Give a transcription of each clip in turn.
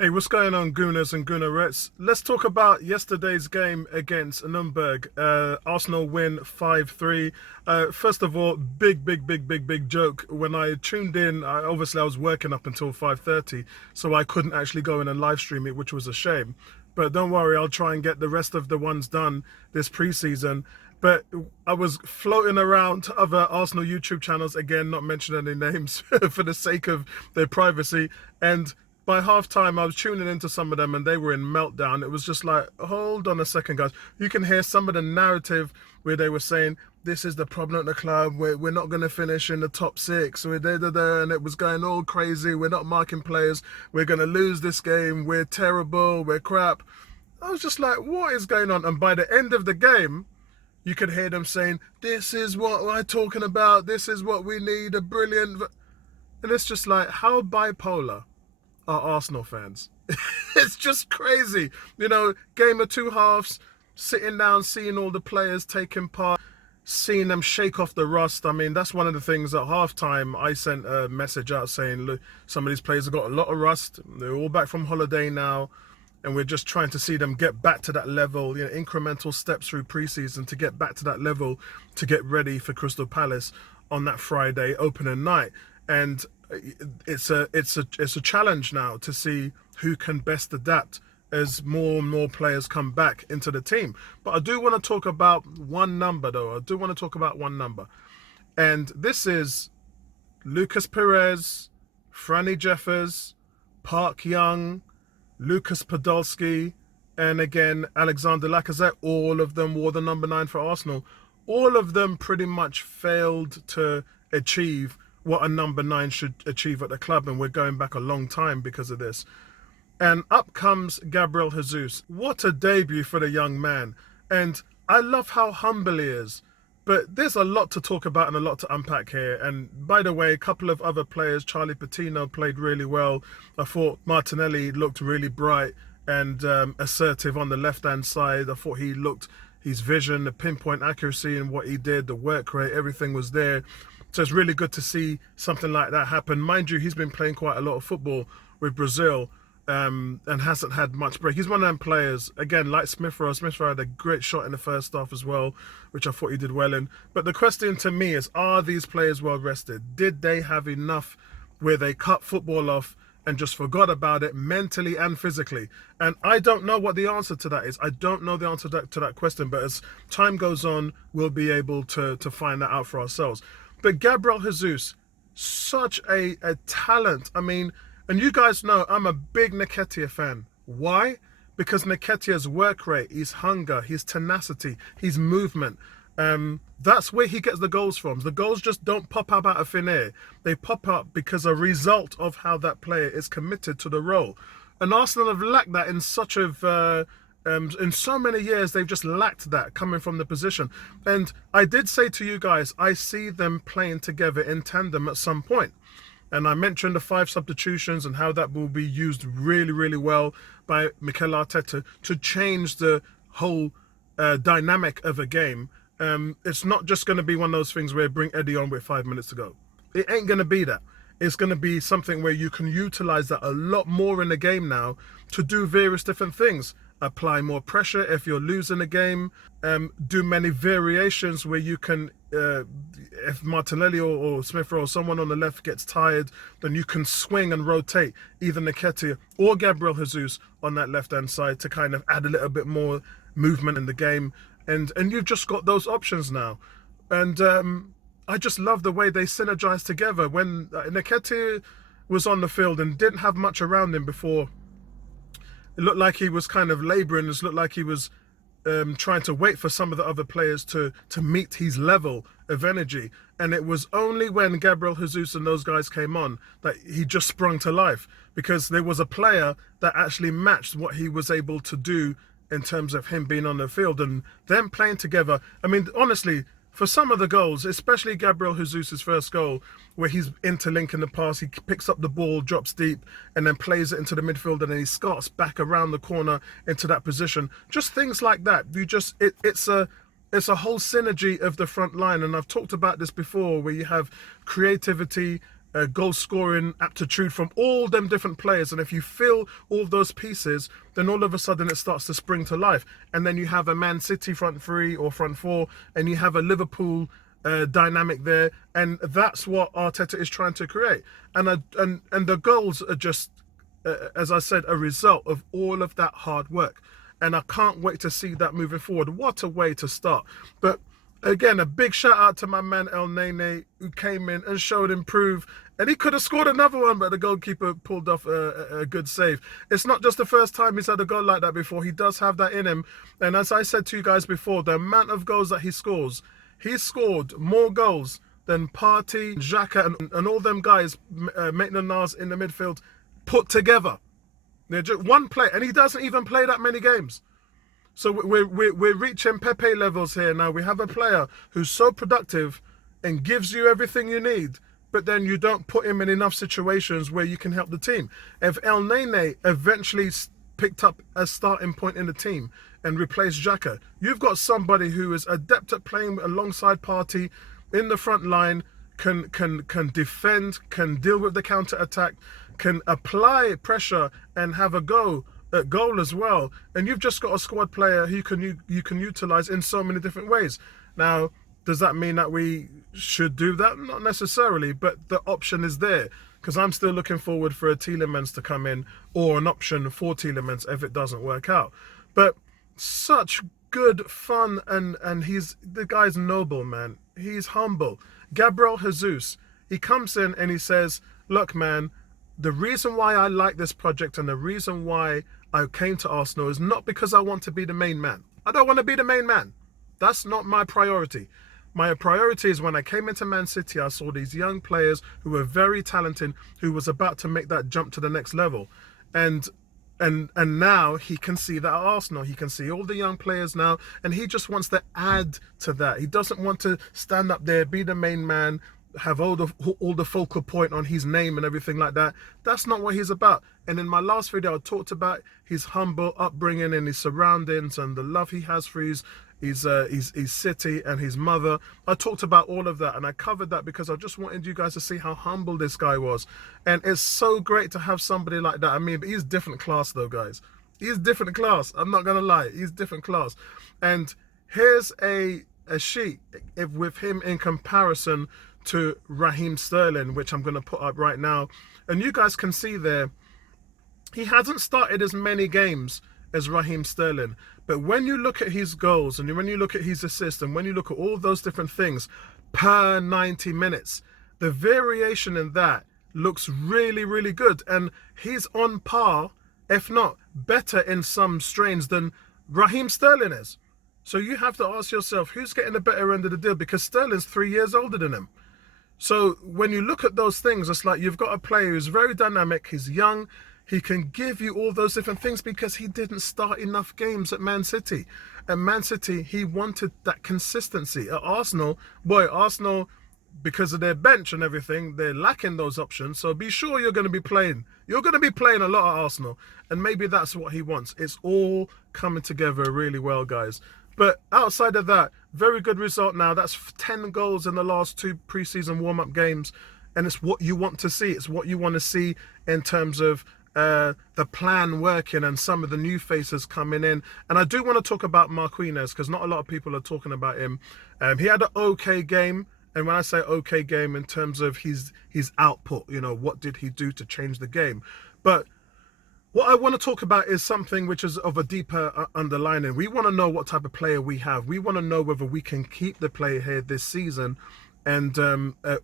Hey, what's going on, Gooners and Goonerettes? Let's talk about yesterday's game against Numberg. Arsenal win 5-3. First of all, big joke. When I tuned in, obviously I was working up until 5:30, so I couldn't actually go in and live stream it, which was a shame. But don't worry, I'll try and get the rest of the ones done this preseason. But I was floating around to other Arsenal YouTube channels, again, not mentioning any names for the sake of their privacy. And by half time, I was tuning into some of them and they were in meltdown. It was just like, hold on a second, guys. You can hear some of the narrative where they were saying, this is the problem at the club. We're not going to finish in the top six. We're there, and it was going all crazy. We're not marking players. We're going to lose this game. We're terrible. We're crap. I was just like, what is going on? And by the end of the game, you could hear them saying, this is what we're talking about. This is what we need, a brilliant... And it's just like, how bipolar are Arsenal fans? It's just crazy. You know, game of two halves, sitting down, seeing all the players taking part, seeing them shake off the rust. I mean, that's one of the things at halftime I sent a message out saying, look, some of these players have got a lot of rust. They're all back from holiday now. And we're just trying to see them get back to that level, you know, incremental steps through preseason to get back to that level to get ready for Crystal Palace on that Friday opening night. And it's a challenge now to see who can best adapt as more and more players come back into the team. But I do want to talk about one number, though. I do want to talk about one number. And this is Lucas Perez, Franny Jeffers, Park Young, Lucas Podolski, and again, Alexander Lacazette. All of them wore the number 9 for Arsenal. All of them pretty much failed to achieve what a number 9 should achieve at the club, and we're going back a long time because of this. And up comes Gabriel Jesus. What a debut for the young man. And I love how humble he is. But there's a lot to talk about and a lot to unpack here. And by the way, a couple of other players, Charlie Patino played really well. I thought Martinelli looked really bright and assertive on the left-hand side. I thought he looked, his vision, the pinpoint accuracy in what he did, the work rate, everything was there. So it's really good to see something like that happen. Mind you, he's been playing quite a lot of football with Brazil. And hasn't had much break. He's one of them players, again, like Smith Rowe. Smith Rowe had a great shot in the first half as well, which I thought he did well in. But the question to me is, are these players well rested? Did they have enough where they cut football off and just forgot about it mentally and physically? And I don't know what the answer to that is. I don't know the answer to that question, but as time goes on, we'll be able to find that out for ourselves. But Gabriel Jesus, such a talent. I mean, and you guys know I'm a big Nketiah fan. Why? Because Nketiah's work rate, his hunger, his tenacity, his movement, that's where he gets the goals from. The goals just don't pop up out of thin air. They pop up because a result of how that player is committed to the role. And Arsenal have lacked that in in so many years. They've just lacked that coming from the position. And I did say to you guys, I see them playing together in tandem at some point. And I mentioned the 5 substitutions and how that will be used really well by Mikel Arteta to change the whole dynamic of a game. It's not just going to be one of those things where bring Eddie on with 5 minutes to go. It ain't going to be that. It's going to be something where you can utilize that a lot more in the game now to do various different things. Apply more pressure if you're losing a game. Do many variations where you can, if Martinelli or Smith Rowe or someone on the left gets tired, then you can swing and rotate either Nketiah or Gabriel Jesus on that left-hand side to kind of add a little bit more movement in the game. And you've just got those options now. And I just love the way they synergize together. When Nketiah was on the field and didn't have much around him before, it looked like he was kind of labouring. It looked like he was trying to wait for some of the other players to meet his level of energy. And it was only when Gabriel Jesus and those guys came on that he just sprung to life, because there was a player that actually matched what he was able to do in terms of him being on the field and them playing together. I mean, honestly, for some of the goals, especially Gabriel Jesus' first goal, where he's interlinking the pass, he picks up the ball, drops deep, and then plays it into the midfield, and then he scuts back around the corner into that position. Just things like that. It's a whole synergy of the front line, and I've talked about this before, where you have creativity, goal scoring aptitude from all them different players. And if you fill all those pieces, then all of a sudden it starts to spring to life. And then you have a Man City front three or front four, and you have a Liverpool dynamic there. And that's what Arteta is trying to create. And the goals are just, as I said, a result of all of that hard work. And I can't wait to see that moving forward. What a way to start. But again, a big shout out to my man El Nene, who came in and showed improve. And he could have scored another one, but the goalkeeper pulled off a good save. It's not just the first time he's had a goal like that before. He does have that in him. And as I said to you guys before, the amount of goals that he scores, he scored more goals than Partey, Xhaka, and all them guys, Maitland-Niles in the midfield, put together. They're just one play, and he doesn't even play that many games. So we're reaching Pepe levels here now. We have a player who's so productive and gives you everything you need, but then you don't put him in enough situations where you can help the team. If El Nene eventually picked up a starting point in the team and replaced Xhaka, you've got somebody who is adept at playing alongside Partey in the front line, can defend, can deal with the counter-attack, can apply pressure and have a go at goal as well. And you've just got a squad player who you can utilize in so many different ways. Now, does that mean that we should do that? Not necessarily, but the option is there, because I'm still looking forward for a Tielemans to come in, or an option for Tielemans if it doesn't work out. But such good fun, and the guy's noble, man. He's humble. Gabriel Jesus, he comes in and he says, look, man, the reason why I like this project and the reason why I came to Arsenal is not because I want to be the main man. I don't want to be the main man. That's not my priority. My priority is when I came into Man City, I saw these young players who were very talented, who was about to make that jump to the next level. And now he can see that at Arsenal. He can see all the young players now, and he just wants to add to that. He doesn't want to stand up there, be the main man, have all the focal point on his name and everything like that. That's not what he's about. And in my last video, I talked about his humble upbringing and his surroundings and the love he has for his city and his mother. I talked about all of that, and I covered that because I just wanted you guys to see how humble this guy was. And it's so great to have somebody like that. I mean, but he's different class though, guys. He's different class. I'm not gonna lie. He's different class. And here's a sheet with him in comparison to Raheem Sterling, which I'm going to put up right now. And you guys can see there, he hasn't started as many games as Raheem Sterling. But when you look at his goals and when you look at his assists and when you look at all those different things per 90 minutes, the variation in that looks really, really good. And he's on par, if not better in some strains than Raheem Sterling is. So you have to ask yourself, who's getting the better end of the deal? Because Sterling's 3 years older than him. So when you look at those things, it's like you've got a player who's very dynamic, he's young, he can give you all those different things because he didn't start enough games at Man City. At Man City, he wanted that consistency. At Arsenal, Arsenal, because of their bench and everything, they're lacking those options. So be sure you're going to be playing. You're going to be playing a lot at Arsenal. And maybe that's what he wants. It's all coming together really well, guys. But outside of that, very good result now. That's 10 goals in the last 2 preseason warm-up games. And it's what you want to see. It's what you want to see in terms of the plan working and some of the new faces coming in. And I do want to talk about Marquinhos because not a lot of people are talking about him. He had an okay game. And when I say okay game in terms of his output, you know, what did he do to change the game? But what I want to talk about is something which is of a deeper underlining. We want to know what type of player we have. We want to know whether we can keep the player here this season and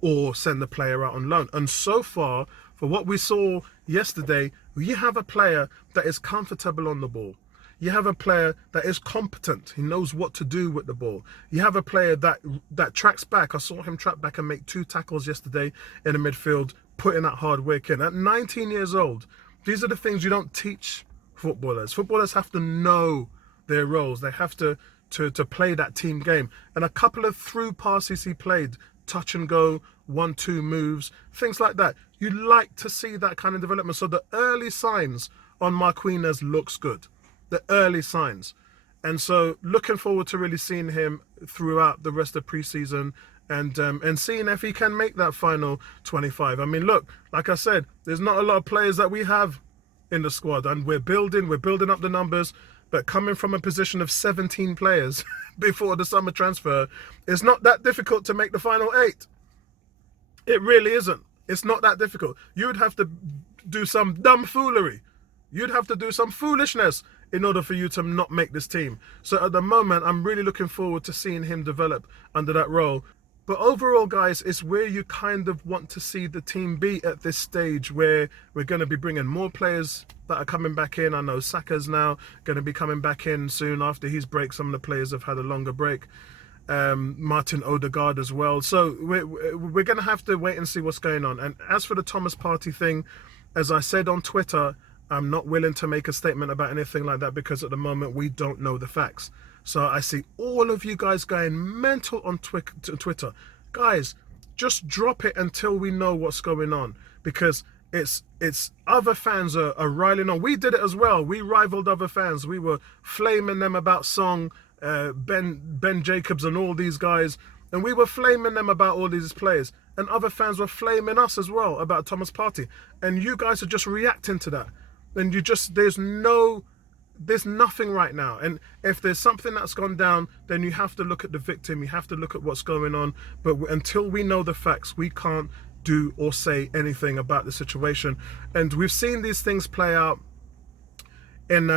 or send the player out on loan. And so far, for what we saw yesterday, you have a player that is comfortable on the ball. You have a player that is competent. He knows what to do with the ball. You have a player that tracks back. I saw him track back and make 2 tackles yesterday in the midfield, putting that hard work in. At 19 years old, these are the things you don't teach footballers. Footballers have to know their roles. They have to play that team game. And a couple of through passes he played, touch and go, 1-2 moves, things like that. You like to see that kind of development. So the early signs on Marquinhos looks good. The early signs. And so looking forward to really seeing him throughout the rest of preseason and seeing if he can make that final 25. I mean, look, like I said, there's not a lot of players that we have in the squad, and we're building up the numbers, but coming from a position of 17 players before the summer transfer, it's not that difficult to make the final 8. It really isn't. It's not that difficult. You would have to do some dumb foolery. You'd have to do some foolishness in order for you to not make this team. So at the moment, I'm really looking forward to seeing him develop under that role. But overall, guys, it's where you kind of want to see the team be at this stage, where we're going to be bringing more players that are coming back in. I know Saka's now going to be coming back in soon after his break. Some of the players have had a longer break. Martin Odegaard as well. So we're going to have to wait and see what's going on. And as for the Thomas Partey thing, as I said on Twitter, I'm not willing to make a statement about anything like that because at the moment we don't know the facts. So I see all of you guys going mental on Twitter. Guys, just drop it until we know what's going on, because it's other fans are riling on. We did it as well. We rivaled other fans. We were flaming them about Song, Ben Jacobs and all these guys, and we were flaming them about all these players, and other fans were flaming us as well about Thomas Partey, and you guys are just reacting to that. And there's nothing right now. And if there's something that's gone down, then you have to look at the victim, you have to look at what's going on. But until we know the facts, we can't do or say anything about the situation. And we've seen these things play out in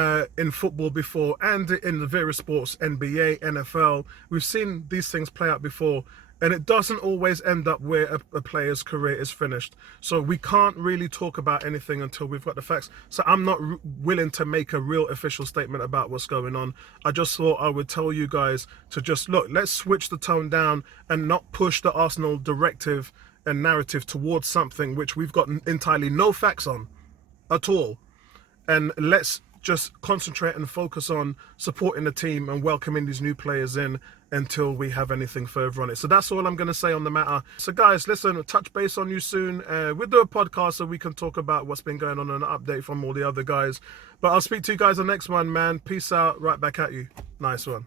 football before, and in the various sports, NBA, NFL. We've seen these things play out before, and it doesn't always end up where a player's career is finished. So we can't really talk about anything until we've got the facts. So I'm not willing to make a real official statement about what's going on. I just thought I would tell you guys to just look, let's switch the tone down and not push the Arsenal directive and narrative towards something which we've got entirely no facts on at all. And let's just concentrate and focus on supporting the team and welcoming these new players in until we have anything further on it. So that's all I'm going to say on the matter. So guys, listen, we'll touch base on you soon. We'll do a podcast so we can talk about what's been going on and an update from all the other guys. But I'll speak to you guys on the next one, man. Peace out. Right back at you. Nice one.